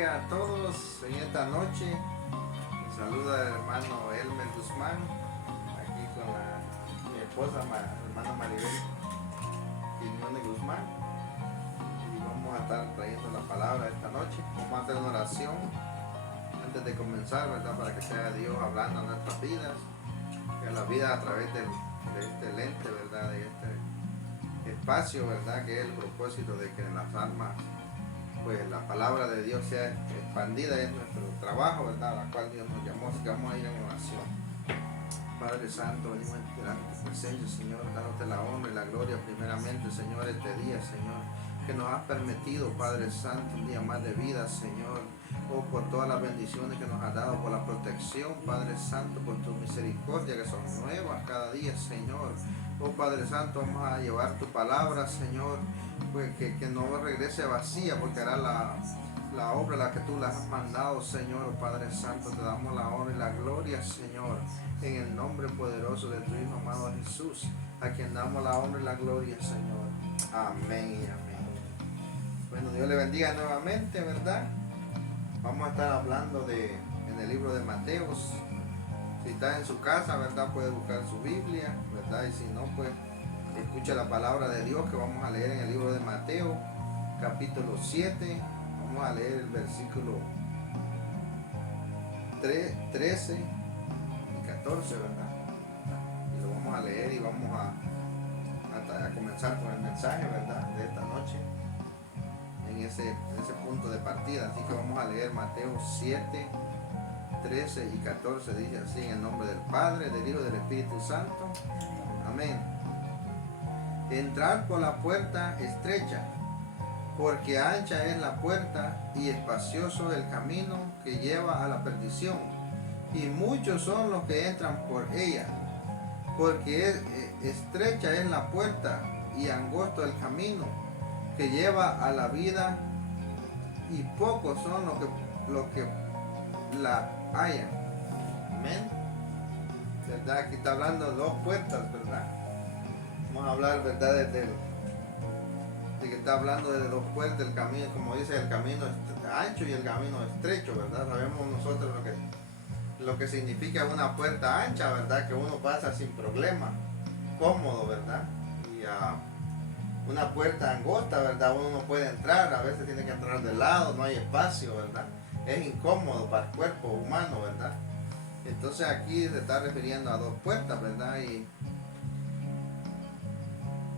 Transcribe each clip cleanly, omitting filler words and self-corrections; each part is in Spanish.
bendiga a todos en esta noche. Les saluda el hermano Elmer Guzmán, aquí con mi esposa, hermana Maribel Quiñones Guzmán. Y vamos a estar trayendo la palabra esta noche. Vamos a hacer una oración antes de comenzar, ¿verdad? Para que sea Dios hablando a nuestras vidas, en la vida a través de este lente, ¿verdad? De este espacio, ¿verdad? Que es el propósito de que en las almas, pues la palabra de Dios sea expandida. Es nuestro trabajo, ¿verdad? A la cual Dios nos llamó. Así que vamos a ir en oración. Padre Santo, venimos delante de tu presencia, Señor, dándote la honra y la gloria primeramente, Señor, este día, Señor, que nos has permitido, Padre Santo, un día más de vida, Señor. Oh, por todas las bendiciones que nos has dado, por la protección, Padre Santo, por tu misericordia que son nuevas cada día, Señor. Oh, Padre Santo, vamos a llevar tu palabra, Señor, pues que no regrese vacía, porque hará la obra la que tú la has mandado, Señor. Oh, Padre Santo, te damos la honra y la gloria, Señor, en el nombre poderoso de tu Hijo amado Jesús, a quien damos la honra y la gloria, Señor. Amén y amén. Bueno, Dios le bendiga nuevamente, ¿verdad? Vamos a estar hablando en el libro de Mateos. Si está en su casa, ¿verdad? Puede buscar su Biblia, ¿verdad? Y si no, pues escucha la palabra de Dios que vamos a leer en el libro de Mateo, capítulo 7. Vamos a leer el versículo 13 y 14, ¿verdad? Y lo vamos a leer y vamos a comenzar con el mensaje, ¿verdad? De esta noche, en ese punto de partida. Así que vamos a leer Mateo 7, 13 y 14. Dice así: en el nombre del Padre, del Hijo y del Espíritu Santo. Amén. Entrar por la puerta estrecha, porque ancha es la puerta y espacioso el camino que lleva a la perdición, y muchos son los que entran por ella. Porque estrecha es la puerta y angosto el camino que lleva a la vida, y pocos son los que la hallan. Amén. ¿Verdad? Aquí está hablando de dos puertas, ¿verdad? Vamos a hablar, ¿verdad? De que está hablando de dos puertas, el camino, como dice, el camino ancho y el camino estrecho, ¿verdad? Sabemos nosotros lo que significa una puerta ancha, ¿verdad? Que uno pasa sin problema, cómodo, ¿verdad? Y una puerta angosta, ¿verdad? Uno no puede entrar, a veces tiene que entrar de lado, no hay espacio, ¿verdad? Es incómodo para el cuerpo humano, ¿verdad? Entonces aquí se está refiriendo a dos puertas, ¿verdad?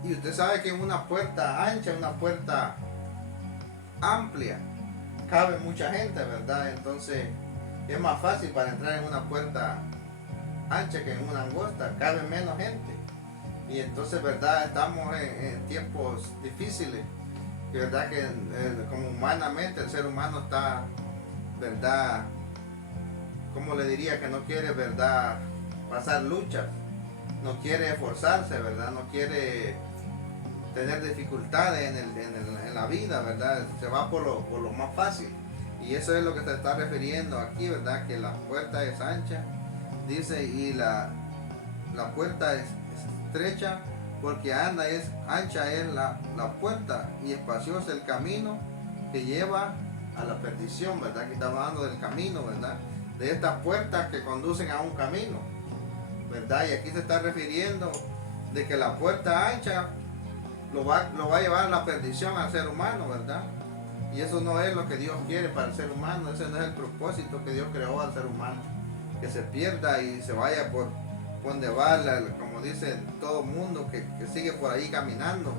Y usted sabe que en una puerta ancha, una puerta amplia, cabe mucha gente, ¿verdad? Entonces es más fácil para entrar en una puerta ancha que en una angosta, cabe menos gente. Y entonces, ¿verdad? Estamos en tiempos difíciles, ¿verdad? Que como humanamente el ser humano está, ¿verdad? Como le diría, que no quiere, ¿verdad? Pasar luchas, no quiere esforzarse, ¿verdad? No quiere tener dificultades en la vida, ¿verdad? Se va por lo más fácil. Y eso es lo que se está refiriendo aquí, ¿verdad? Que la puerta es ancha, dice, y la puerta es estrecha, porque ancha es la puerta y espacioso el camino que lleva a la perdición, ¿verdad? Aquí está hablando del camino, ¿verdad? De estas puertas que conducen a un camino, ¿verdad? Y aquí se está refiriendo de que la puerta ancha lo va a llevar a la perdición al ser humano, ¿verdad? Y eso no es lo que Dios quiere para el ser humano. Ese no es el propósito que Dios creó al ser humano, que se pierda y se vaya por donde va, como dice todo mundo que sigue por ahí caminando,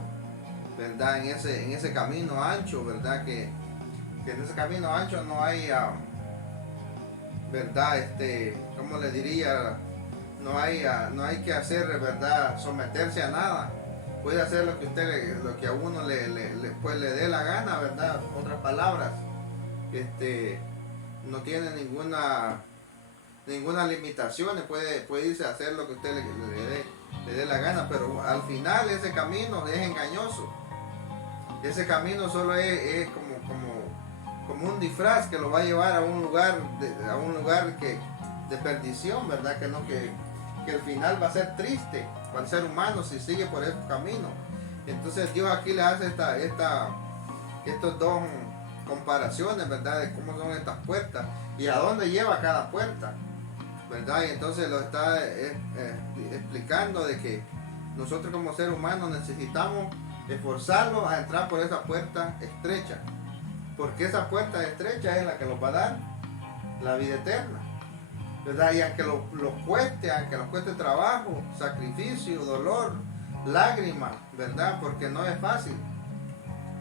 ¿verdad? En ese camino ancho, ¿verdad? Que en ese camino ancho no hay, ¿verdad? ¿Cómo le diría? No hay que hacer, ¿verdad? Someterse a nada. Puede hacer lo que a uno le dé la gana, ¿verdad? Otras palabras, no tiene ninguna limitación, puede irse a hacer lo que usted le dé la gana, pero al final ese camino es engañoso. Ese camino solo es como un disfraz que lo va a llevar a un lugar de perdición, ¿verdad? Que el final va a ser triste para el ser humano si sigue por ese camino. Entonces Dios aquí le hace estos dos comparaciones, ¿verdad? De cómo son estas puertas y a dónde lleva cada puerta, ¿verdad? Y entonces lo está explicando de que nosotros como seres humanos necesitamos esforzarnos a entrar por esa puerta estrecha, porque esa puerta estrecha es la que nos va a dar la vida eterna, ¿verdad? Y aunque nos cueste trabajo, sacrificio, dolor, lágrimas, ¿verdad? Porque no es fácil,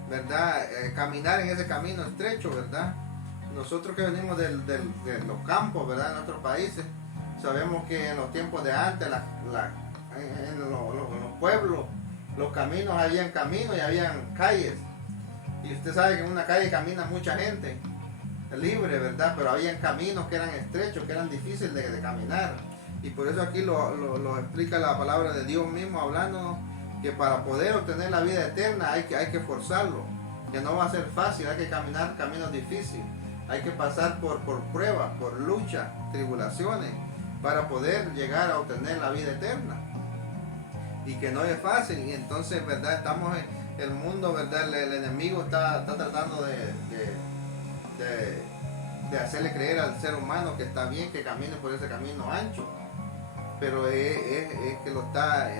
¿verdad? Caminar en ese camino estrecho, ¿verdad? Nosotros que venimos de los campos, ¿verdad? En nuestros países, sabemos que en los tiempos de antes, en los pueblos, los caminos, habían caminos y habían calles. Y usted sabe que en una calle camina mucha gente libre, ¿verdad? Pero habían caminos que eran estrechos, que eran difíciles de caminar. Y por eso aquí lo explica la palabra de Dios mismo, hablándonos que para poder obtener la vida eterna hay que esforzarlo, que no va a ser fácil, hay que caminar caminos difíciles, hay que pasar por pruebas, por luchas, tribulaciones, para poder llegar a obtener la vida eterna. Y que no es fácil, y entonces, ¿verdad? Estamos en el mundo, ¿verdad? El enemigo está tratando de hacerle creer al ser humano que está bien que camine por ese camino ancho, pero es que lo está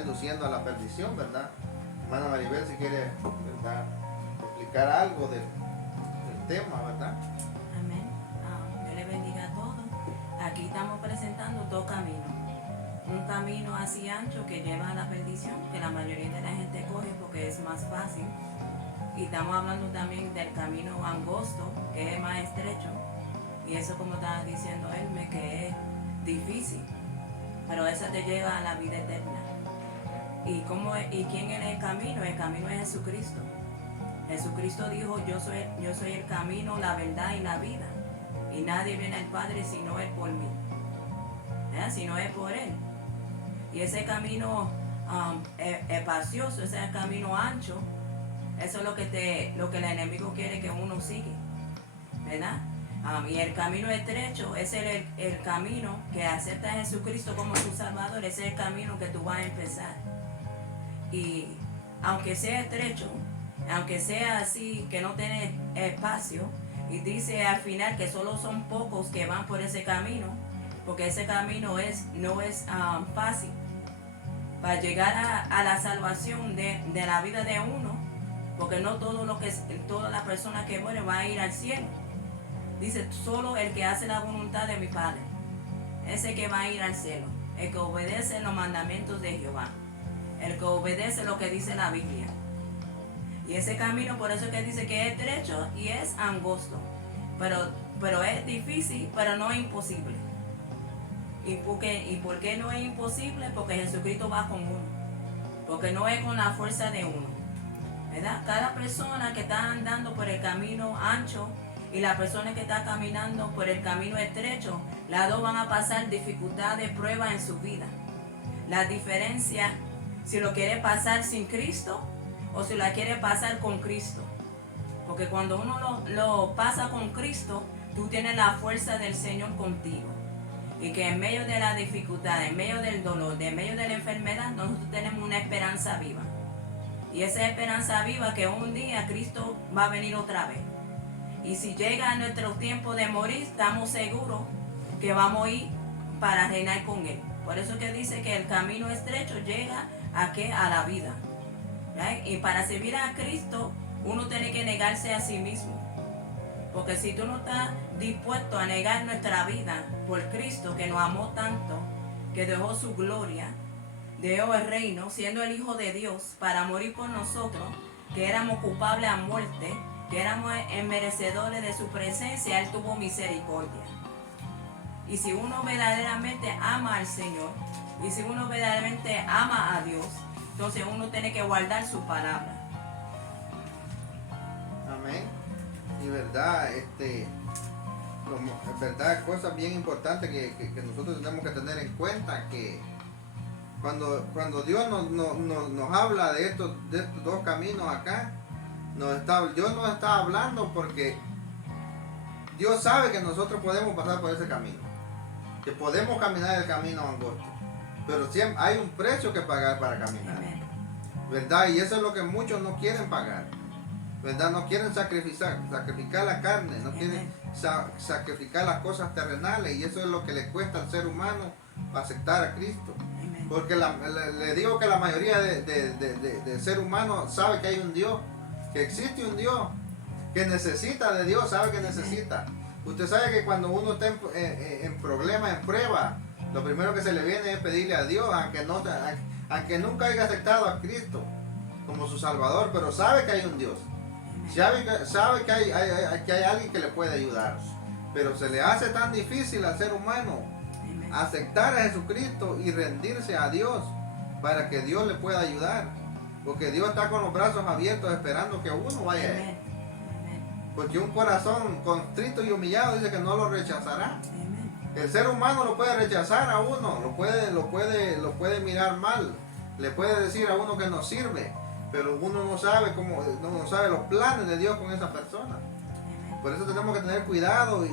induciendo a la perdición, ¿verdad? Hermana Maribel, si quiere, ¿verdad?, explicar algo del tema, ¿verdad? Amén. Dios le bendiga a todos. Aquí estamos presentando dos caminos. Un camino así ancho que lleva a la perdición, que la mayoría de la gente coge porque es más fácil. Y estamos hablando también del camino angosto, que es más estrecho. Y eso, como estaba diciendo Elmer, que es difícil. Pero eso te lleva a la vida eterna. ¿Y quién es el camino? El camino es Jesucristo. Jesucristo dijo, yo soy el camino, la verdad y la vida. Y nadie viene al Padre si no es por mí. Si no es por Él. Y ese camino espacioso, ese camino ancho, eso es lo que el enemigo quiere que uno siga, ¿verdad? Y el camino estrecho es el camino que acepta a Jesucristo como tu Salvador, ese es el camino que tú vas a empezar. Y aunque sea estrecho, aunque sea así, que no tiene espacio, y dice al final que solo son pocos que van por ese camino, porque ese camino no es fácil. Para llegar a la salvación de la vida de uno, porque no toda la persona que muere va a ir al cielo. Dice, solo el que hace la voluntad de mi Padre, ese que va a ir al cielo, el que obedece los mandamientos de Jehová, el que obedece lo que dice la Biblia. Y ese camino, por eso que dice que es estrecho y es angosto, pero es difícil, pero no es imposible. ¿Y por qué no es imposible? Porque Jesucristo va con uno, porque no es con la fuerza de uno, ¿verdad? Cada persona que está andando por el camino ancho y la persona que está caminando por el camino estrecho, las dos van a pasar dificultades, pruebas en su vida. La diferencia, si lo quiere pasar sin Cristo o si la quiere pasar con Cristo. Porque cuando uno lo pasa con Cristo, tú tienes la fuerza del Señor contigo. Y que en medio de la dificultad, en medio del dolor, en medio de la enfermedad, nosotros tenemos una esperanza viva. Y esa esperanza viva que un día Cristo va a venir otra vez. Y si llega nuestro tiempo de morir, estamos seguros que vamos a ir para reinar con Él. Por eso que dice que el camino estrecho llega a la vida. ¿Right? Y para servir a Cristo, uno tiene que negarse a sí mismo. Porque si tú no estás dispuesto a negar nuestra vida por Cristo, que nos amó tanto, que dejó su gloria, dejó el reino, siendo el Hijo de Dios, para morir por nosotros, que éramos culpables a muerte, que éramos merecedores de su presencia, Él tuvo misericordia. Y si uno verdaderamente ama al Señor, y si uno verdaderamente ama a Dios, entonces uno tiene que guardar su palabra. Amén. Y verdad, verdad, cosas bien importantes que nosotros tenemos que tener en cuenta, que cuando Dios nos habla de estos dos caminos acá, Dios nos está hablando porque Dios sabe que nosotros podemos pasar por ese camino, que podemos caminar el camino angosto, pero siempre hay un precio que pagar para caminar, ¿verdad? Y eso es lo que muchos no quieren pagar, ¿verdad? No quieren sacrificar la carne, no quieren sacrificar las cosas terrenales, y eso es lo que le cuesta al ser humano aceptar a Cristo. Porque le digo que la mayoría de ser humano sabe que hay un Dios, que existe un Dios, que necesita de Dios, sabe que necesita. Usted sabe que cuando uno está en problemas, en prueba, lo primero que se le viene es pedirle a Dios, aunque nunca haya aceptado a Cristo como su Salvador, pero sabe que hay un Dios. Sabe que hay alguien que le puede ayudar. Pero se le hace tan difícil al ser humano aceptar a Jesucristo y rendirse a Dios para que Dios le pueda ayudar. Porque Dios está con los brazos abiertos esperando que uno vaya a Él. Porque un corazón contrito y humillado dice que no lo rechazará. El ser humano lo puede rechazar a uno, lo puede mirar mal, le puede decir a uno que no sirve, pero uno no sabe no sabe los planes de Dios con esa persona. Por eso tenemos que tener cuidado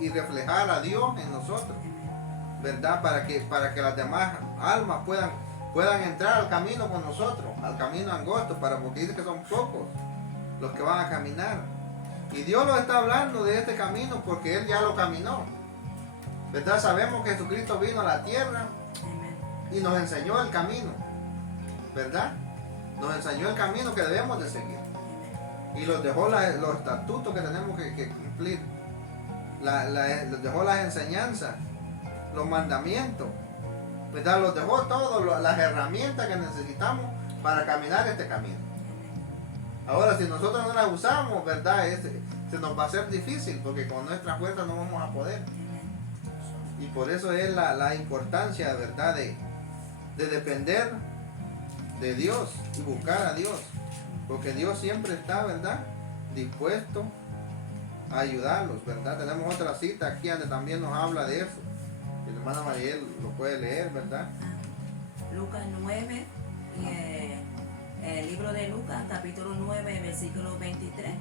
y reflejar a Dios en nosotros, ¿verdad? Para que las demás almas puedan entrar al camino con nosotros, al camino angosto, porque dice que son pocos los que van a caminar. Y Dios lo está hablando de este camino porque Él ya lo caminó, ¿verdad? Sabemos que Jesucristo vino a la tierra y nos enseñó el camino, ¿verdad? Nos enseñó el camino que debemos de seguir. Y nos dejó los estatutos que tenemos que cumplir. Nos dejó las enseñanzas, los mandamientos, ¿verdad? Los dejó todas las herramientas que necesitamos para caminar este camino. Ahora, si nosotros no las usamos, ¿verdad? Se nos va a hacer difícil, porque con nuestra fuerza no vamos a poder. Y por eso es la importancia, ¿verdad? De depender de Dios y buscar a Dios. Porque Dios siempre está, ¿verdad? Dispuesto a ayudarlos, ¿verdad? Tenemos otra cita aquí donde también nos habla de eso. El hermano Mariel lo puede leer, ¿verdad? Lucas 9, el libro de Lucas, capítulo 9, versículo 23.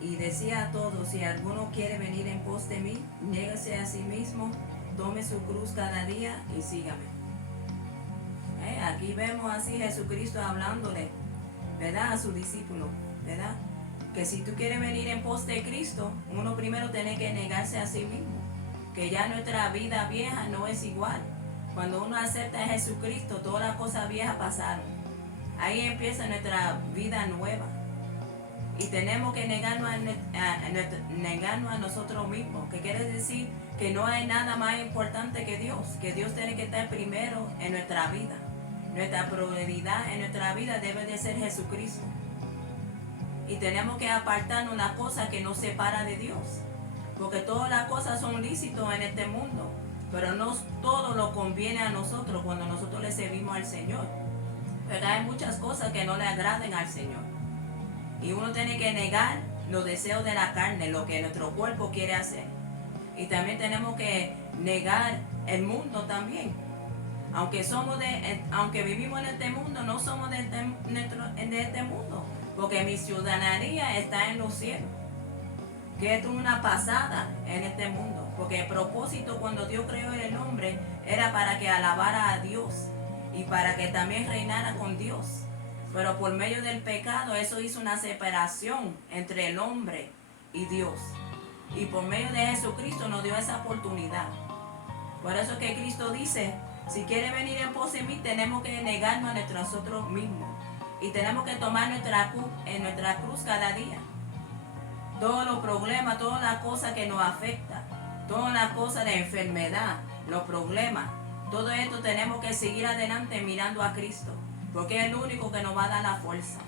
Y decía a todos: si alguno quiere venir en pos de mí, niégase a sí mismo, tome su cruz cada día y sígame. Aquí vemos así Jesucristo hablándole, ¿verdad?, a su discípulo, ¿verdad? Que si tú quieres venir en pos de Cristo, uno primero tiene que negarse a sí mismo, que ya nuestra vida vieja no es igual. Cuando uno acepta a Jesucristo, todas las cosas viejas pasaron. Ahí empieza nuestra vida nueva. Y tenemos que negarnos a nosotros mismos, que quiere decir que no hay nada más importante que Dios tiene que estar primero en nuestra vida. Nuestra prioridad en nuestra vida debe de ser Jesucristo. Y tenemos que apartarnos las cosas que nos separan de Dios, porque todas las cosas son lícitas en este mundo, pero no todo lo conviene a nosotros cuando nosotros le servimos al Señor. Pero hay muchas cosas que no le agraden al Señor. Y uno tiene que negar los deseos de la carne, lo que nuestro cuerpo quiere hacer. Y también tenemos que negar el mundo también. Aunque vivimos en este mundo, no somos de este mundo, porque mi ciudadanía está en los cielos, que es una pasada en este mundo. Porque el propósito cuando Dios creó el hombre era para que alabara a Dios y para que también reinara con Dios. Pero por medio del pecado eso hizo una separación entre el hombre y Dios. Y por medio de Jesucristo nos dio esa oportunidad. Por eso que Cristo dice: si quiere venir en pos de mí, tenemos que negarnos a nosotros mismos. Y tenemos que tomar nuestra cruz cada día. Todos los problemas, todas las cosas que nos afectan, todas las cosas de enfermedad, los problemas, todo esto tenemos que seguir adelante mirando a Cristo. Porque es el único que nos va a dar la fuerza.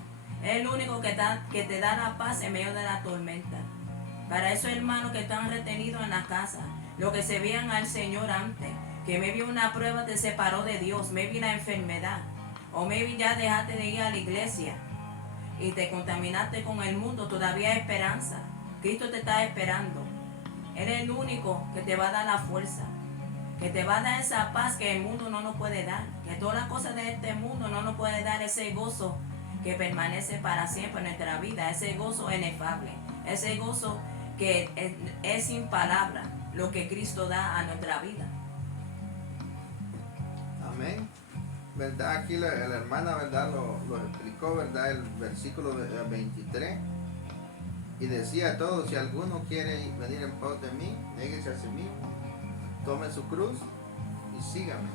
Es el único que te da la paz en medio de la tormenta. Para esos hermanos que están retenidos en la casa, los que se veían al Señor antes, que maybe una prueba te separó de Dios, maybe la enfermedad, o maybe ya dejaste de ir a la iglesia y te contaminaste con el mundo, todavía hay esperanza. Cristo te está esperando. Él es el único que te va a dar la fuerza, que te va a dar esa paz que el mundo no nos puede dar, que todas las cosas de este mundo no nos puede dar ese gozo que permanece para siempre en nuestra vida, ese gozo inefable, ese gozo que es sin palabras, lo que Cristo da a nuestra vida. Amén. ¿verdad? Aquí la hermana, ¿verdad? Lo explicó, ¿verdad? El versículo 23. Y decía a todos, si alguno quiere venir en pos de mí, néguese a sí mismo, tome su cruz y sígame.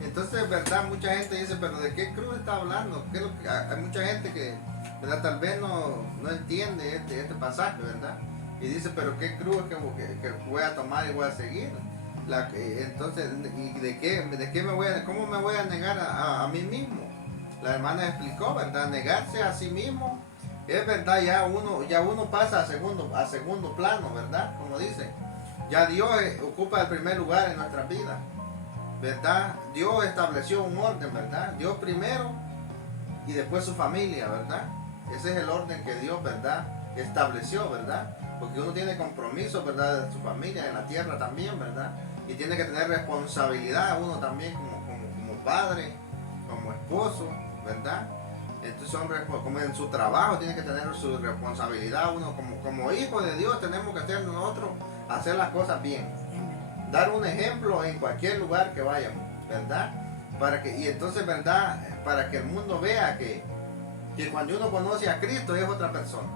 Entonces, ¿verdad? Mucha gente dice, pero ¿de qué cruz está hablando? ¿Qué es lo que, hay mucha gente que, ¿verdad? Tal vez no entiende este pasaje, ¿verdad? Y dice, pero ¿qué cruz es que voy a tomar y voy a seguir? Entonces, ¿y de qué cómo me voy a negar a mí mismo? La hermana explicó, ¿verdad? Negarse a sí mismo es verdad, ya uno pasa a segundo plano, ¿verdad? Como dice, ya Dios ocupa el primer lugar en nuestra vida, ¿verdad? Dios estableció un orden, ¿verdad? Dios primero y después su familia, ¿verdad? Ese es el orden que Dios, ¿verdad? Estableció, ¿verdad? Porque uno tiene compromiso, ¿verdad? De su familia, en la tierra también, ¿verdad? Y tiene que tener responsabilidad uno también como padre, como esposo, ¿verdad? Entonces, como en su trabajo tiene que tener su responsabilidad. Uno como hijo de Dios tenemos que hacer nosotros, hacer las cosas bien. Dar un ejemplo en cualquier lugar que vayamos, ¿verdad? Y entonces, ¿verdad? Para que el mundo vea que cuando uno conoce a Cristo es otra persona.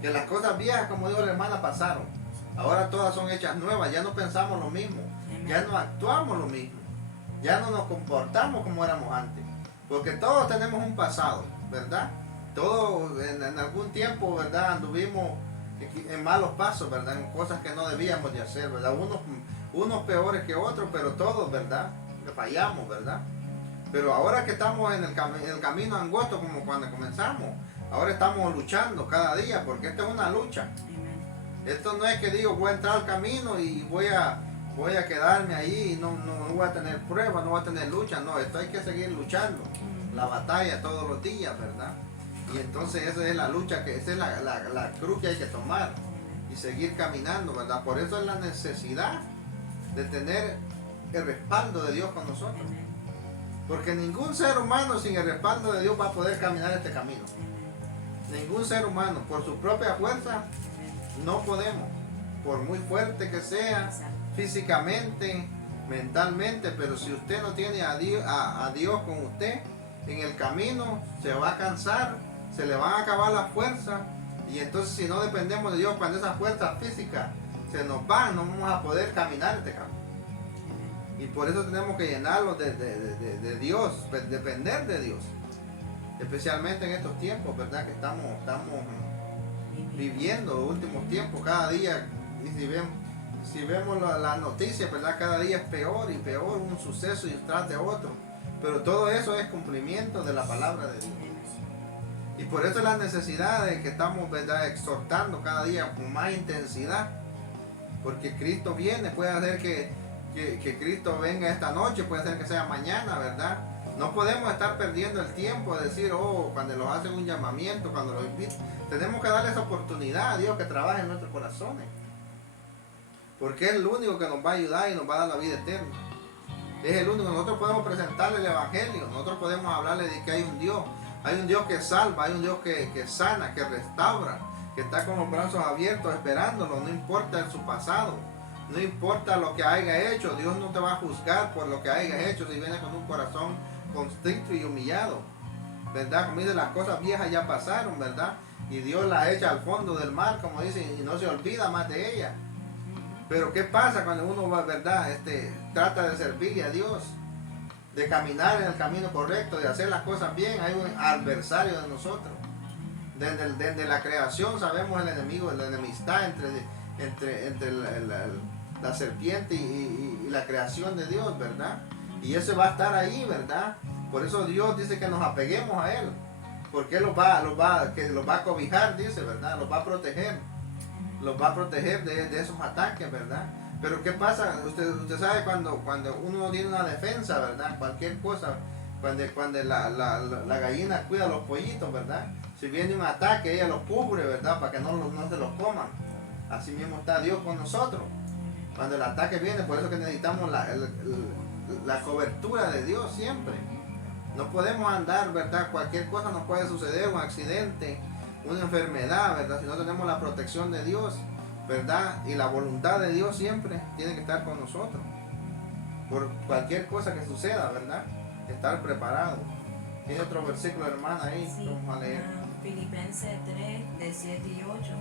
Que las cosas viejas, como dijo la hermana, pasaron. Ahora todas son hechas nuevas, ya no pensamos lo mismo, ya no actuamos lo mismo, ya no nos comportamos como éramos antes. Porque todos tenemos un pasado, ¿verdad? Todos en algún tiempo, ¿verdad? Anduvimos en malos pasos, ¿verdad? En cosas que no debíamos de hacer, ¿verdad? Unos peores que otros, pero todos, ¿verdad? Que fallamos, ¿verdad? Pero ahora que estamos en el camino angosto, como cuando comenzamos, ahora estamos luchando cada día, porque esta es una lucha. Esto no es que digo, voy a entrar al camino y voy a quedarme ahí y no voy a tener pruebas, no voy a tener lucha. No, esto hay que seguir luchando. La batalla todos los días, ¿verdad? Y entonces esa es la lucha, esa es la cruz que hay que tomar y seguir caminando, ¿verdad? Por eso es la necesidad de tener el respaldo de Dios con nosotros. Porque ningún ser humano sin el respaldo de Dios va a poder caminar este camino. Ningún ser humano, por su propia fuerza, no podemos. Por muy fuerte que sea, físicamente, mentalmente, pero si usted no tiene a Dios con usted, en el camino se va a cansar, se le van a acabar las fuerzas, y entonces si no dependemos de Dios, cuando esas fuerzas físicas se nos van, no vamos a poder caminar este camino. Y por eso tenemos que llenarlo de Dios, depender de Dios, especialmente en estos tiempos, ¿verdad? Que estamos viviendo los últimos tiempos, cada día, y si vemos las noticias, ¿verdad? Cada día es peor y peor, un suceso y tras de otro. Pero todo eso es cumplimiento de la palabra de Dios. Y por eso la necesidad de que estamos, ¿verdad?, exhortando cada día con más intensidad. Porque Cristo viene, puede hacer que Cristo venga esta noche, puede ser que sea mañana, ¿verdad? No podemos estar perdiendo el tiempo de decir, cuando nos hacen un llamamiento, cuando los invitan. Tenemos que darle esa oportunidad a Dios que trabaje en nuestros corazones. Porque es el único que nos va a ayudar y nos va a dar la vida eterna. Es el único. Nosotros podemos presentarle el Evangelio. Nosotros podemos hablarle de que hay un Dios. Hay un Dios que salva, hay un Dios que sana, que restaura, que está con los brazos abiertos esperándolo. No importa su pasado. No importa lo que haya hecho. Dios no te va a juzgar por lo que haya hecho si vienes con un corazón constricto y humillado. ¿Verdad? Como dice, las cosas viejas ya pasaron, ¿verdad? Y Dios las echa al fondo del mar, como dice, y no se olvida más de ella. Pero ¿qué pasa cuando uno va, verdad, trata de servirle a Dios, de caminar en el camino correcto, de hacer las cosas bien? Hay un adversario de nosotros. Desde la creación sabemos el enemigo, la enemistad entre la serpiente y la creación de Dios, ¿verdad? Y ese va a estar ahí, ¿verdad? Por eso Dios dice que nos apeguemos a Él, porque Él los va a cobijar, dice, ¿verdad? Los va a proteger. Los va a proteger de esos ataques, ¿verdad? Pero ¿qué pasa? Usted sabe cuando uno no tiene una defensa, ¿verdad? Cualquier cosa, cuando la gallina cuida a los pollitos, ¿verdad? Si viene un ataque, ella los cubre, ¿verdad? Para que no se los coman. Así mismo está Dios con nosotros. Cuando el ataque viene, por eso que necesitamos la cobertura de Dios siempre. No podemos andar, ¿verdad? Cualquier cosa nos puede suceder, un accidente, una enfermedad, ¿verdad? Si no tenemos la protección de Dios, ¿verdad? Y la voluntad de Dios siempre tiene que estar con nosotros. Por cualquier cosa que suceda, ¿verdad? estar preparado. ¿Tiene otro versículo, hermana, ahí? Sí, Vamos a leer. Filipenses 3, de 7 y 8.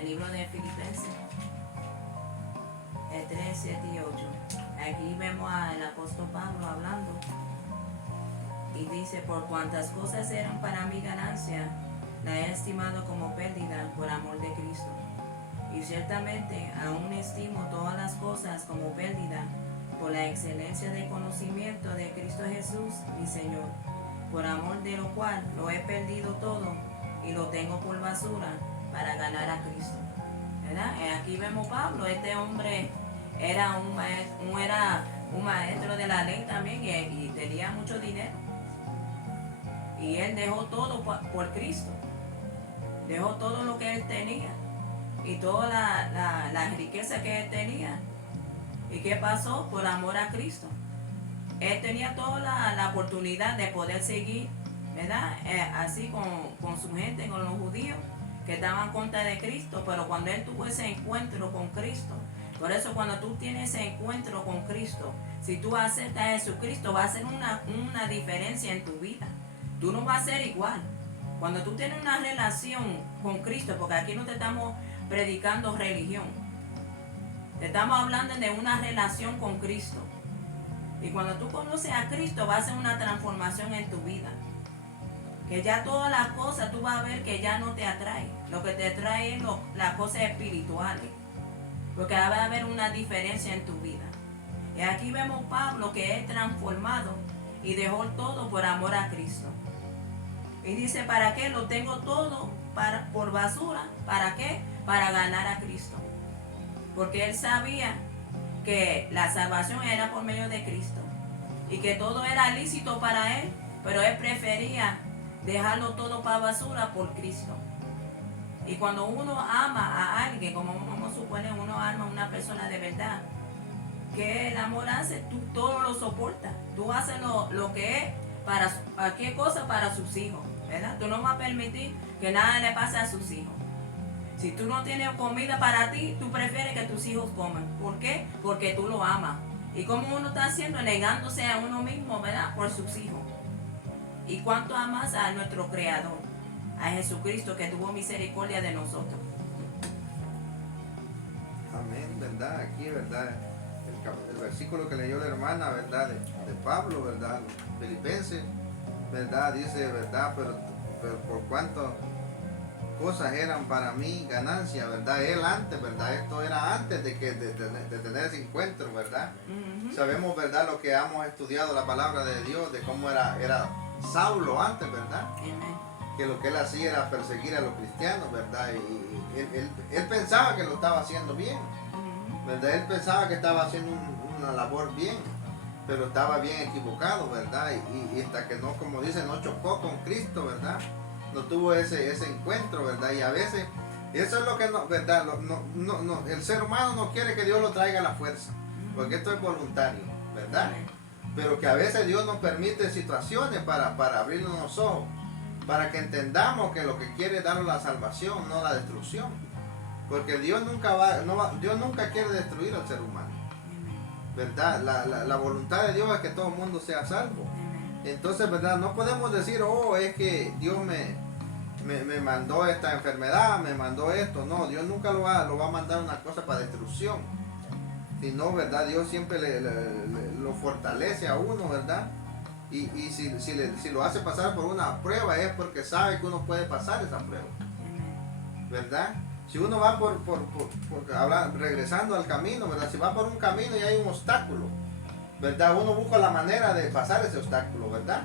El libro de Filipenses, 3, 7 y 8. Aquí vemos al apóstol Pablo hablando y dice: por cuantas cosas eran para mi ganancia, la he estimado como pérdida por amor de Cristo. Y ciertamente aún estimo todas las cosas como pérdida por la excelencia del conocimiento de Cristo Jesús, mi Señor, por amor de lo cual lo he perdido todo y lo tengo por basura para ganar a Cristo. ¿Verdad? Aquí vemos Pablo. Este hombre era un maestro de la ley también y tenía mucho dinero. Y él dejó todo por Cristo. Dejó todo lo que él tenía y toda la riqueza que él tenía. ¿Y qué pasó? Por amor a Cristo. Él tenía toda la oportunidad de poder seguir, ¿verdad? Así con su gente, con los judíos que estaban en contra de Cristo, pero cuando él tuvo ese encuentro con Cristo, por eso cuando tú tienes ese encuentro con Cristo, si tú aceptas a Jesucristo, va a ser una diferencia en tu vida. Tú no vas a ser igual. Cuando tú tienes una relación con Cristo, porque aquí no te estamos predicando religión, te estamos hablando de una relación con Cristo. Y cuando tú conoces a Cristo, va a ser una transformación en tu vida. Que ya todas las cosas tú vas a ver que ya no te atrae. Lo que te atrae es las cosas espirituales. Porque va a haber una diferencia en tu vida. Y aquí vemos Pablo que es transformado y dejó todo por amor a Cristo. Y dice: ¿para qué? Lo tengo todo por basura. ¿Para qué? Para ganar a Cristo. Porque él sabía que la salvación era por medio de Cristo. Y que todo era lícito para él. Pero él prefería dejarlo todo para basura por Cristo. Y cuando uno ama a alguien, como vamos a suponer, uno ama a una persona de verdad, que el amor hace, tú todo lo soportas. Tú haces lo que es para cualquier cosa para sus hijos, ¿verdad? Tú no vas a permitir que nada le pase a sus hijos. Si tú no tienes comida para ti, tú prefieres que tus hijos coman. ¿Por qué? Porque tú lo amas. ¿Y cómo uno está haciendo? Negándose a uno mismo, ¿verdad? Por sus hijos. ¿Y cuánto amas a nuestro Creador? A Jesucristo, que tuvo misericordia de nosotros. Amén, ¿verdad? Aquí, ¿verdad? El versículo que leyó la hermana, ¿verdad? De Pablo, ¿verdad? Filipenses, ¿verdad? Dice, ¿verdad? Pero por cuánto cosas eran para mí ganancia, ¿verdad? Él antes, ¿verdad? Esto era antes de tener ese encuentro, ¿verdad? Uh-huh. Sabemos, ¿verdad? Lo que hemos estudiado la palabra de Dios, de cómo era Saulo antes, ¿verdad? Amen. Que lo que él hacía era perseguir a los cristianos, ¿verdad? Y él pensaba que lo estaba haciendo bien, ¿verdad? Él pensaba que estaba haciendo una labor bien, pero estaba bien equivocado, ¿verdad? Y hasta que no, como dicen, no chocó con Cristo, ¿verdad? No tuvo ese encuentro, ¿verdad? Y a veces, eso es lo que no, ¿verdad? No, el ser humano no quiere que Dios lo traiga a la fuerza, porque esto es voluntario, ¿verdad? Amen. Pero que a veces Dios nos permite situaciones para abrirnos los ojos, para que entendamos que lo que quiere es darnos la salvación, no la destrucción. Porque Dios Dios nunca quiere destruir al ser humano, ¿verdad? La voluntad de Dios es que todo el mundo sea salvo. Entonces, ¿verdad? No podemos decir, oh, es que Dios me mandó esta enfermedad, me mandó esto. No, Dios nunca lo va a mandar una cosa para destrucción. Sino, ¿verdad? Dios siempre lo fortalece a uno, ¿verdad? Y si lo hace pasar por una prueba es porque sabe que uno puede pasar esa prueba, ¿verdad? Si uno va regresando al camino, ¿verdad? Si va por un camino y hay un obstáculo, ¿verdad? Uno busca la manera de pasar ese obstáculo, ¿verdad?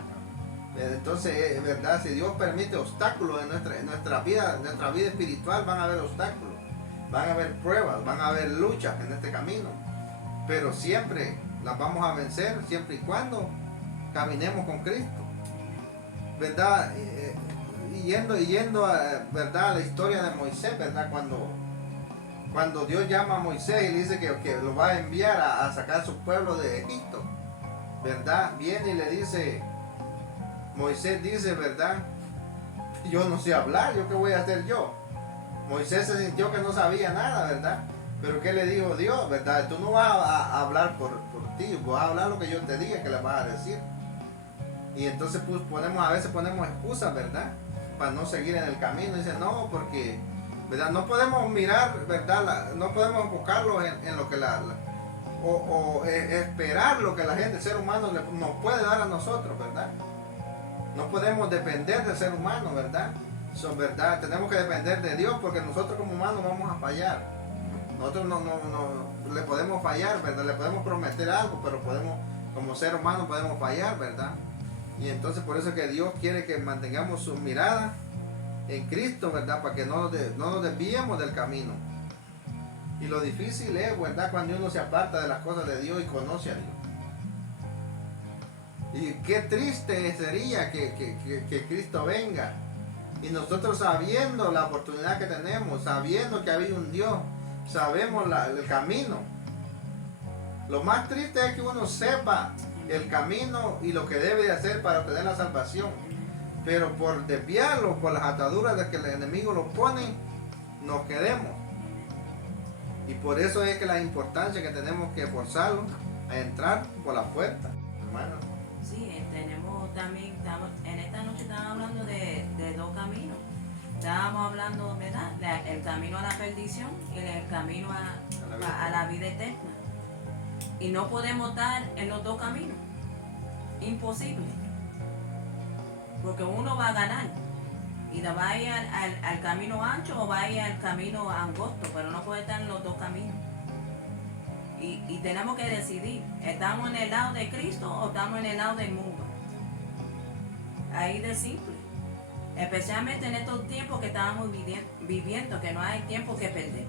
Entonces, ¿verdad? Si Dios permite obstáculos en nuestra vida espiritual, van a haber obstáculos, van a haber pruebas, van a haber luchas en este camino, pero siempre las vamos a vencer, siempre y cuando caminemos con Cristo, ¿verdad? Yendo a, ¿verdad? A la historia de Moisés, ¿verdad? Cuando Dios llama a Moisés y le dice que lo va a enviar a sacar a su pueblo de Egipto, ¿verdad? Viene y le dice, Moisés dice, ¿verdad? Yo no sé hablar, ¿yo qué voy a hacer yo? Moisés se sintió que no sabía nada, ¿verdad? Pero ¿qué le dijo Dios, verdad? Tú no vas a hablar por ti, vas a hablar lo que yo te diga que le vas a decir. Y entonces pues, a veces ponemos excusas, ¿verdad? Para no seguir en el camino. Dice, no, porque, ¿verdad? No podemos mirar, ¿verdad? No podemos enfocarlo en lo que esperar lo que la gente, el ser humano, nos puede dar a nosotros, ¿verdad? No podemos depender del ser humano, ¿verdad? ¿Verdad? Tenemos que depender de Dios porque nosotros como humanos vamos a fallar. Nosotros no le podemos fallar, ¿verdad? Le podemos prometer algo, pero como ser humano podemos fallar, ¿verdad? Y entonces por eso es que Dios quiere que mantengamos su mirada en Cristo, ¿verdad? Para que no nos desviemos del camino. Y lo difícil es, ¿verdad? Cuando uno se aparta de las cosas de Dios y conoce a Dios. Y qué triste sería que Cristo venga. Y nosotros sabiendo la oportunidad que tenemos, sabiendo que había un Dios, sabemos el camino. Lo más triste es que uno sepa el camino y lo que debe de hacer para obtener la salvación. Pero por desviarlo, por las ataduras de que el enemigo lo pone, nos quedemos. Y por eso es que la importancia que tenemos que forzarlo a entrar por la puerta, hermano. Sí, tenemos también, en esta noche estamos hablando de dos caminos. Estábamos hablando, ¿verdad? El camino a la perdición y el camino a la vida eterna. Y no podemos estar en los dos caminos. Imposible. Porque uno va a ganar. Y va a ir al camino ancho o va a ir al camino angosto, pero no puede estar en los dos caminos. Y tenemos que decidir, ¿estamos en el lado de Cristo o estamos en el lado del mundo? Ahí de simple. Especialmente en estos tiempos que estamos viviendo, que no hay tiempo que perder.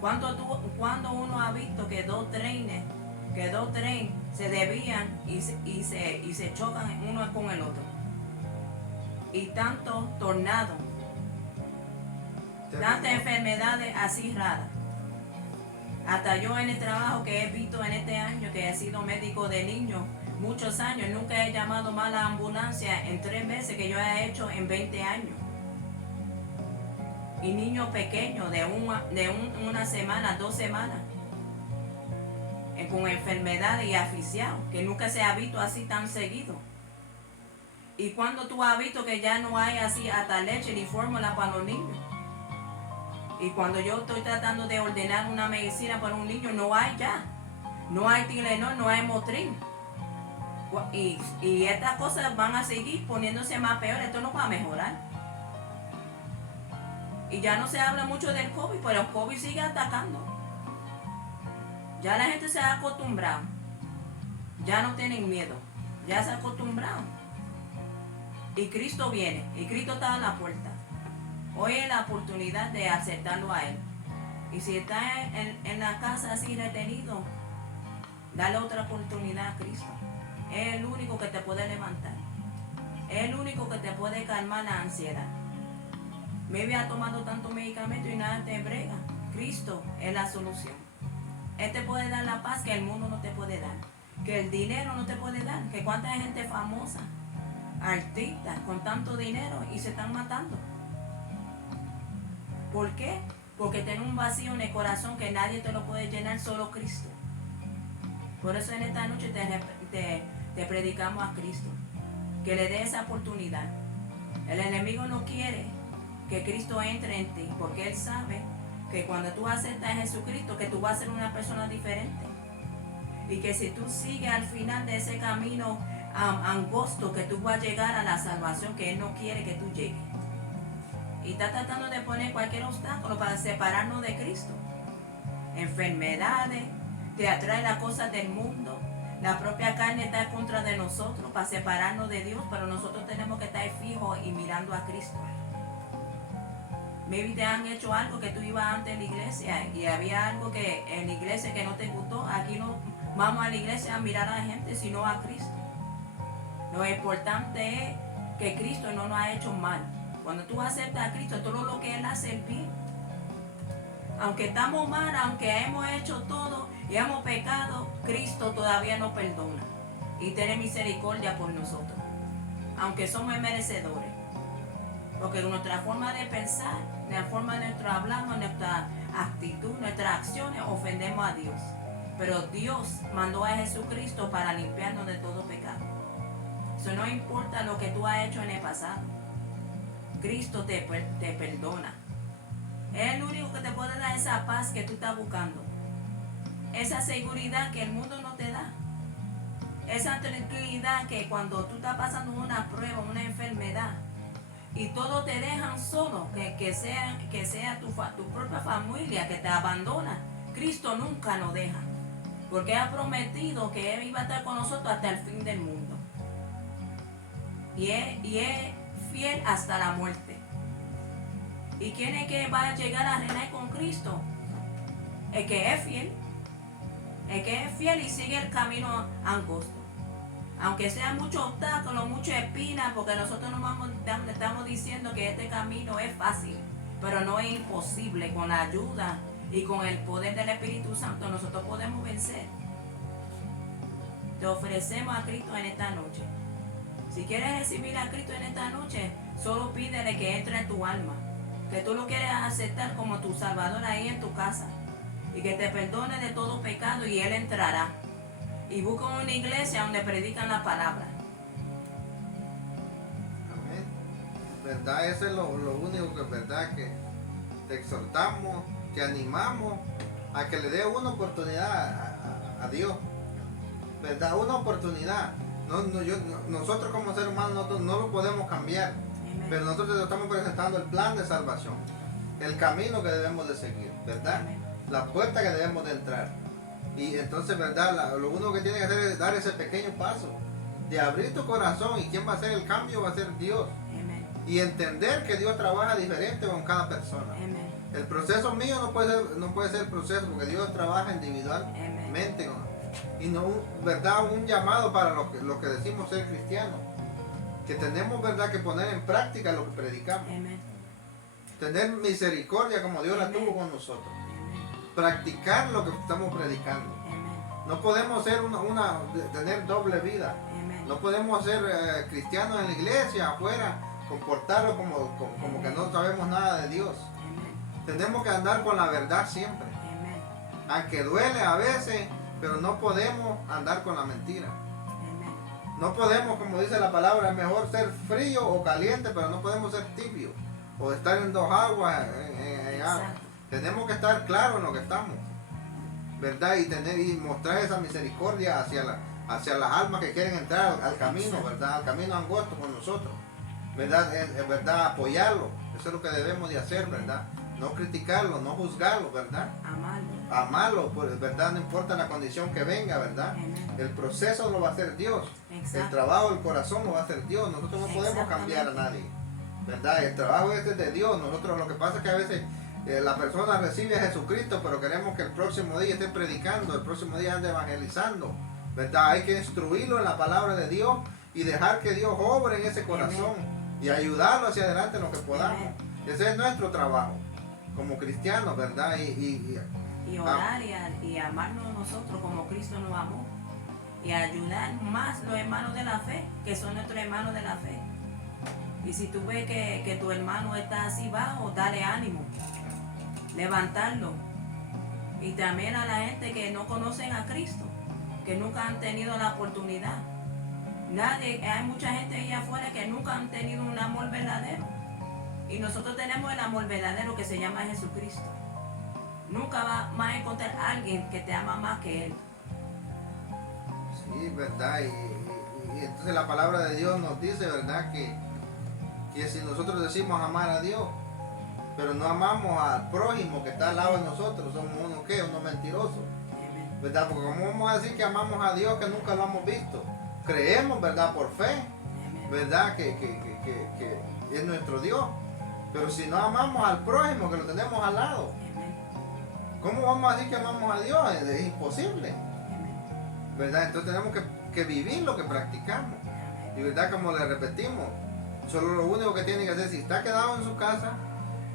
¿Cuándo uno ha visto que dos trenes se desvían y se chocan uno con el otro? Y tantos tornados, tantas enfermedades así raras. Hasta yo en el trabajo que he visto en este año, que he sido médico de niños muchos años, nunca he llamado más a la ambulancia en 3 meses que yo he hecho en 20 años. Y niños pequeños de una semana, 2 semanas, con enfermedades y asfixiados, que nunca se ha visto así tan seguido. Y cuando tú has visto que ya no hay así hasta leche ni fórmula para los niños. Y cuando yo estoy tratando de ordenar una medicina para un niño, no hay ya. No hay Tylenol, no hay Motrin. Y estas cosas van a seguir poniéndose más peor. Esto no va a mejorar. Y ya no se habla mucho del COVID, pero el COVID sigue atacando. Ya la gente se ha acostumbrado. Ya no tienen miedo. Ya se ha acostumbrado. Y Cristo viene. Y Cristo está a la puerta. Hoy es la oportunidad de aceptarlo a Él. Y si está en la casa así retenido, dale otra oportunidad a Cristo. Es el único que te puede levantar. Es el único que te puede calmar la ansiedad. Me había tomado tanto medicamento y nada te brega. Cristo es la solución. Él te puede dar la paz que el mundo no te puede dar. Que el dinero no te puede dar. Que cuánta gente famosa, artistas con tanto dinero y se están matando. ¿Por qué? Porque tiene un vacío en el corazón que nadie te lo puede llenar, solo Cristo. Por eso en esta noche te predicamos a Cristo. Que le dé esa oportunidad. El enemigo no quiere que Cristo entre en ti, porque Él sabe que cuando tú aceptas a Jesucristo, que tú vas a ser una persona diferente. Y que si tú sigues al final de ese camino angosto, que tú vas a llegar a la salvación que Él no quiere que tú llegues. Y está tratando de poner cualquier obstáculo para separarnos de Cristo. Enfermedades, te atrae las cosas del mundo. La propia carne está en contra de nosotros para separarnos de Dios, pero nosotros tenemos que estar fijos y mirando a Cristo. Maybe te han hecho algo que tú ibas antes en la iglesia y había algo que en la iglesia que no te gustó. Aquí no vamos a la iglesia a mirar a la gente, sino a Cristo. Lo importante es que Cristo no nos ha hecho mal. Cuando tú aceptas a Cristo, todo lo que Él hace es bien. Aunque estamos mal, aunque hemos hecho todo y hemos pecado, Cristo todavía nos perdona y tiene misericordia por nosotros, aunque somos merecedores. Porque nuestra forma de pensar la forma de nuestro hablamos, nuestra actitud, nuestras acciones, ofendemos a Dios. Pero Dios mandó a Jesucristo para limpiarnos de todo pecado. Eso no importa lo que tú has hecho en el pasado. Cristo te perdona. Es el único que te puede dar esa paz que tú estás buscando. Esa seguridad que el mundo no te da. Esa tranquilidad que cuando tú estás pasando una prueba, una enfermedad, y todos te dejan solo, que sea tu propia familia que te abandona, Cristo nunca nos deja. Porque ha prometido que Él iba a estar con nosotros hasta el fin del mundo. Y es fiel hasta la muerte. ¿Y quién es que va a llegar a reinar con Cristo? El que es fiel. El que es fiel y sigue el camino angosto. Aunque sea muchos obstáculos, muchas espinas, porque nosotros estamos diciendo que este camino es fácil, pero no es imposible. Con la ayuda y con el poder del Espíritu Santo nosotros podemos vencer. Te ofrecemos a Cristo en esta noche. Si quieres recibir a Cristo en esta noche, solo pídele que entre en tu alma, que tú lo quieres aceptar como tu Salvador ahí en tu casa y que te perdone de todo pecado, y Él entrará. Y busca una iglesia donde predican la palabra. Amén. ¿Verdad? Eso es lo único que es verdad, que te exhortamos, te animamos a que le dé una oportunidad a Dios. ¿Verdad? Una oportunidad. Nosotros como seres humanos no lo podemos cambiar. Amén. Pero nosotros te estamos presentando el plan de salvación, el camino que debemos de seguir, ¿verdad? Amén. La puerta que debemos de entrar. Y entonces, ¿verdad? Lo único que tiene que hacer es dar ese pequeño paso de abrir tu corazón, y quien va a hacer el cambio va a ser Dios. Amén. Y entender que Dios trabaja diferente con cada persona. Amén. El proceso mío no puede ser el proceso, porque Dios trabaja individualmente. Amén. Y no, ¿verdad? Un llamado para los que decimos ser cristianos, que tenemos, ¿verdad?, que poner en práctica lo que predicamos. Amén. Tener misericordia como Dios la Amén. tuvo con nosotros. Amén. Practicar lo que estamos predicando. Amén. No podemos ser tener doble vida. Amén. No podemos ser cristianos en la iglesia, afuera, comportarlo como que no sabemos nada de Dios. Amén. Tenemos que andar con la verdad siempre. Amén. Aunque duele a veces, pero no podemos andar con la mentira. Amén. No podemos, como dice la palabra, es mejor ser frío o caliente, pero no podemos ser tibio o estar en dos aguas. Exacto. Tenemos que estar claros en lo que estamos, ¿verdad? Y mostrar esa misericordia hacia las almas que quieren entrar al camino, ¿verdad? Al camino angosto con nosotros, ¿verdad? Es verdad, apoyarlo. Eso es lo que debemos de hacer, ¿verdad? No criticarlo, no juzgarlo, ¿verdad? Amarlo. Amarlo, pues, ¿verdad? No importa la condición que venga, ¿verdad? Amén. El proceso lo va a hacer Dios. El Exacto. trabajo del corazón lo va a hacer Dios. Nosotros no podemos cambiar a nadie, ¿verdad? El trabajo este es de Dios. Nosotros, lo que pasa es que a veces la persona recibe a Jesucristo, pero queremos que el próximo día esté predicando, el próximo día ande evangelizando, ¿verdad? Hay que instruirlo en la palabra de Dios y dejar que Dios obre en ese corazón. Amén. Y ayudarlo hacia adelante en lo que podamos. Amén. Ese es nuestro trabajo como cristianos, ¿verdad? Y orar y amarnos nosotros como Cristo nos amó. Y ayudar más los hermanos de la fe, que son nuestros hermanos de la fe. Y si tú ves que tu hermano está así bajo, dale ánimo. Levantarlo. Y también a la gente que no conocen a Cristo, que nunca han tenido la oportunidad. Hay mucha gente ahí afuera que nunca han tenido un amor verdadero. Y nosotros tenemos el amor verdadero que se llama Jesucristo. Nunca vas a encontrar a alguien que te ama más que Él. Sí, verdad. Y entonces la palabra de Dios nos dice, ¿verdad?, que si nosotros decimos amar a Dios, pero no amamos al prójimo que está al lado de nosotros, somos unos mentirosos, ¿verdad? Porque como vamos a decir que amamos a Dios que nunca lo hemos visto, creemos, ¿verdad?, por fe, ¿verdad?, que es nuestro Dios, pero si no amamos al prójimo que lo tenemos al lado, ¿cómo vamos a decir que amamos a Dios? Es imposible, ¿verdad? Entonces tenemos que vivir lo que practicamos. Y verdad, como le repetimos, solo lo único que tiene que hacer, si está quedado en su casa,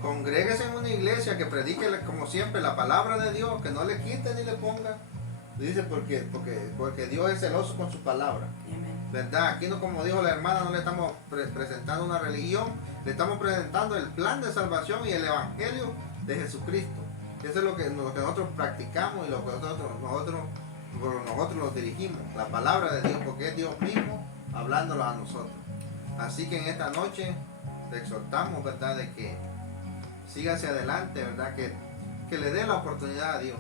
congréguese en una iglesia que predique como siempre la palabra de Dios, que no le quite ni le ponga. Dice porque Dios es celoso con su palabra. ¿verdad? Aquí no, como dijo la hermana, no le estamos presentando una religión, le estamos presentando el plan de salvación y el evangelio de Jesucristo. Eso es lo que nosotros practicamos y lo que nosotros nos dirigimos, la palabra de Dios, porque es Dios mismo hablándolo a nosotros. Así que en esta noche te exhortamos, ¿verdad?, de que siga hacia adelante, ¿verdad?, que le dé la oportunidad a Dios.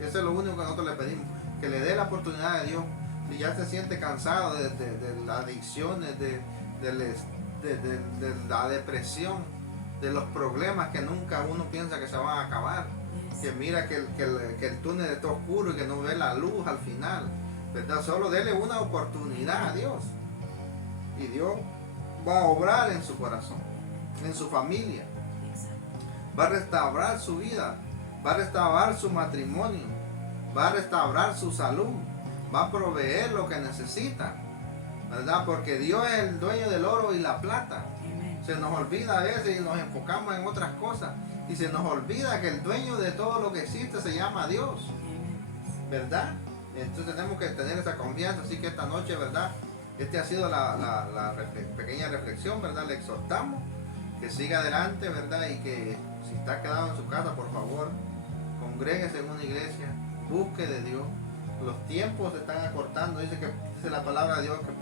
Eso es lo único que nosotros le pedimos, que le dé la oportunidad a Dios. Si ya se siente cansado de las adicciones, de la depresión, de los problemas que nunca uno piensa que se van a acabar, que mira que el túnel está oscuro y que no ve la luz al final, ¿verdad? Solo dele una oportunidad a Dios y Dios va a obrar en su corazón, en su familia, va a restaurar su vida, va a restaurar su matrimonio, va a restaurar su salud, va a proveer lo que necesita, ¿verdad? Porque Dios es el dueño del oro y la plata. Se nos olvida a veces y nos enfocamos en otras cosas y se nos olvida que el dueño de todo lo que existe se llama Dios, ¿verdad? Entonces tenemos que tener esa confianza. Así que esta noche, ¿verdad?, este ha sido la pequeña reflexión, ¿verdad? Le exhortamos que siga adelante, ¿verdad? Y que si está quedado en su casa, por favor, congréguese en una iglesia, busque de Dios. Los tiempos se están acortando. Dice la palabra de Dios que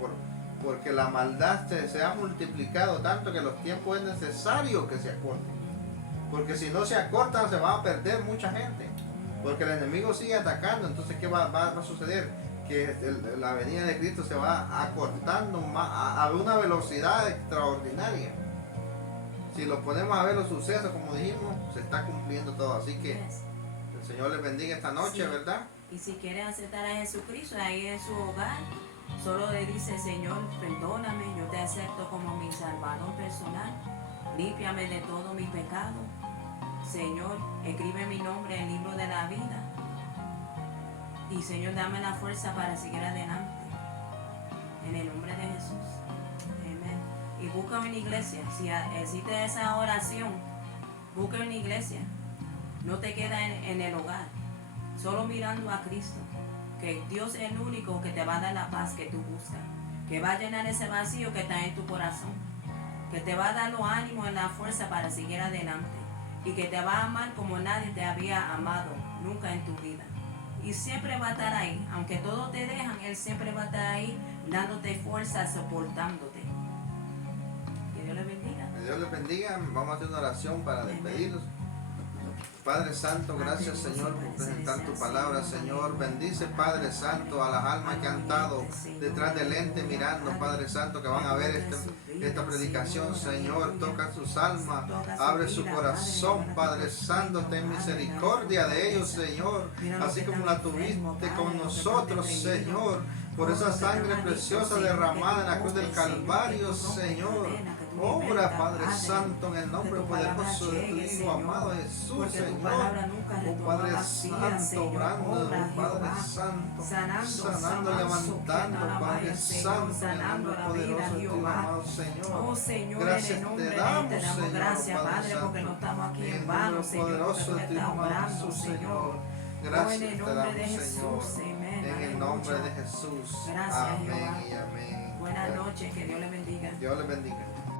porque la maldad se ha multiplicado tanto que los tiempos es necesario que se acorten. Porque si no se acortan se va a perder mucha gente. Porque el enemigo sigue atacando. Entonces, ¿qué va a suceder? Que la venida de Cristo se va acortando a una velocidad extraordinaria. Si lo ponemos a ver los sucesos, como dijimos, se está cumpliendo todo. Así que el Señor les bendiga esta noche, ¿verdad? Y si quieren aceptar a Jesucristo ahí en su hogar, solo le dice: Señor, perdóname, yo te acepto como mi Salvador personal, límpiame de todo mi pecado. Señor, escribe mi nombre en el libro de la vida. Y Señor, dame la fuerza para seguir adelante. En el nombre de Jesús. Amén. Y busca una iglesia. Si existe esa oración, busca una iglesia. No te quedas en el hogar, solo mirando a Cristo. Que Dios es el único que te va a dar la paz que tú buscas. Que va a llenar ese vacío que está en tu corazón. Que te va a dar los ánimos y la fuerza para seguir adelante. Y que te va a amar como nadie te había amado nunca en tu vida. Y siempre va a estar ahí. Aunque todos te dejan, Él siempre va a estar ahí dándote fuerza, soportándote. Que Dios les bendiga. Que Dios les bendiga. Vamos a hacer una oración para despedirnos. Padre Santo, gracias, Señor, por presentar tu palabra, Señor. Bendice, Padre Santo, a las almas que han estado detrás del lente mirando, Padre Santo, que van a ver esta predicación, Señor. Toca sus almas, abre su corazón, Padre Santo. Ten misericordia de ellos, Señor, así como la tuviste con nosotros, Señor, por esa sangre preciosa derramada en la cruz del Calvario, Señor. Obra, Padre Santo, en el nombre poderoso de tu Hijo amado Jesús, Señor. Oh Padre Santo, obrando, Padre Santo, sanando, levantando, Padre Santo, en el nombre poderoso de tu Hijo amado Señor. Gracias te damos, Señor, gracias, Padre, porque no estamos aquí en vano, Señor, poderoso de tu Hijo amado Señor. Gracias te damos, Señor, en el nombre de Jesús. Gracias, amén y amén. Buenas noches, que Dios le bendiga. Dios le bendiga.